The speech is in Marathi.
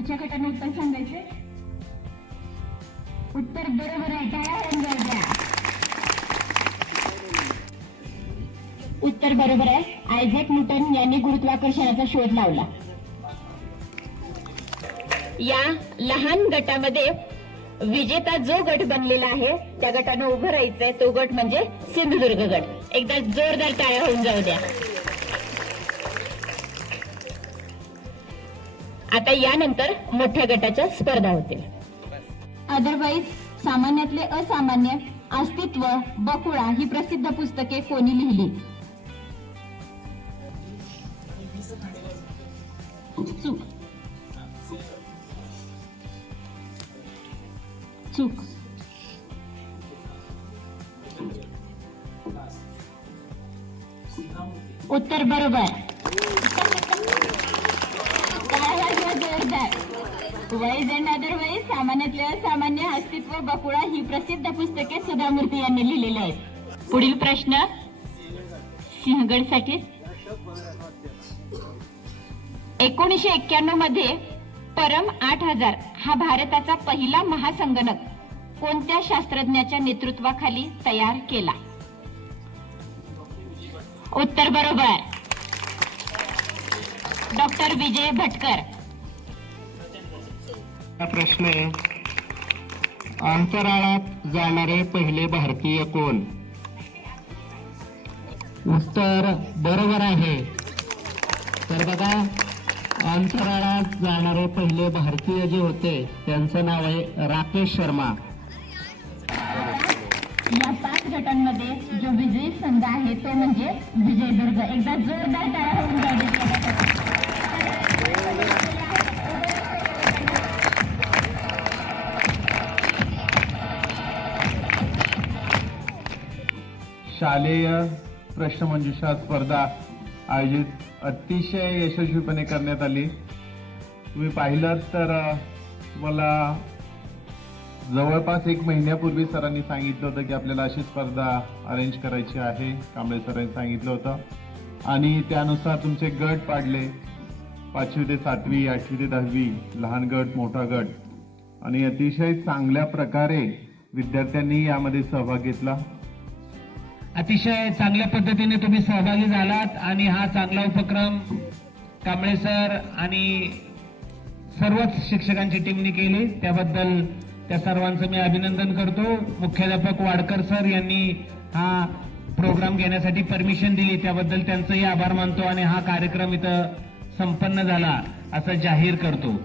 पुढच्या गटाने उत्तर सांगायचे. उत्तर बरोबर आहे, टाळ्या वाजवून जाऊ द्या. उत्तर बरोबर आहे. आयझॅक न्यूटन यांनी गुरुत्वाकर्षणाचा शोध लावला. या लहान गटामध्ये विजेता जो गट बनलेला आहे त्या गटानं उभं राहायचंय. तो गट म्हणजे सिंधुदुर्ग गट. एकदा जोरदार टाळ्या होऊन जाऊ द्या. आता यानंतर मोठ्या गटाच्या स्पर्धा होतील. अदरवाईज सामान्यातले असामान्य, अस्तित्व, बकुळा ही प्रसिद्ध पुस्तके कोणी लिहिली? चूक. चूक. उत्तर बरोबर. वाईज अँड अदरवाईज, सामान्यातले असामान्य, अस्तित्व, बकुळा ही प्रसिद्ध पुस्तके सुधामूर्ती यांनी लिहिलेली आहेत. पुढील प्रश्न सिंहगड साठी. 1991 मध्ये परम 8000 हा भारताचा पहिला महासंगणक कोणत्या शास्त्रज्ञाच्या नेतृत्वाखाली तयार केला? उत्तर बरोबर. डॉक्टर विजय भटकर. प्रश्न आहे, अंतराळात जाणारे पहिले भारतीय कोण? उत्तर बरोबर आहे. तर बघा, अंतराळात जाणारे पहिले भारतीय जे होते त्यांचं नाव आहे राकेश शर्मा. या 5 गटांमध्ये जो विजयी संघ आहे तो म्हणजे विजयदुर्ग. एकदा जोरदार टाळ्या होऊन जाऊ द्या. शालेय प्रश्नमंजुषा स्पर्धा आयोजित अतिशय यशस्वीपणे करण्यात आली. तुम्ही पाहिलं तर मला जवळपास 1 महिन्यापूर्वी सरांनी सांगितलं होतं की आपल्याला अशी स्पर्धा अरेंज करायची आहे. कांबळे सरांनी सांगितलं होतं आणि त्यानुसार तुमचे गट पाडले. 5वी ते 7वी, 8वी ते 10वी, लहान गट, मोठा गट, आणि अतिशय चांगल्या प्रकारे विद्यार्थ्यांनी यामध्ये सहभाग घेतला. अतिशय चांगल्या पद्धतीने तुम्ही सहभागी झालात आणि हा चांगला उपक्रम कांबळे सर आणि सर्वच शिक्षकांची टीमने केली. त्याबद्दल त्या सर्वांचं मी अभिनंदन करतो. मुख्याध्यापक वाडकर सर यांनी हा प्रोग्राम घेण्यासाठी परमिशन दिली, त्याबद्दल त्यांचंही आभार मानतो आणि हा कार्यक्रम इथं संपन्न झाला असं जाहीर करतो.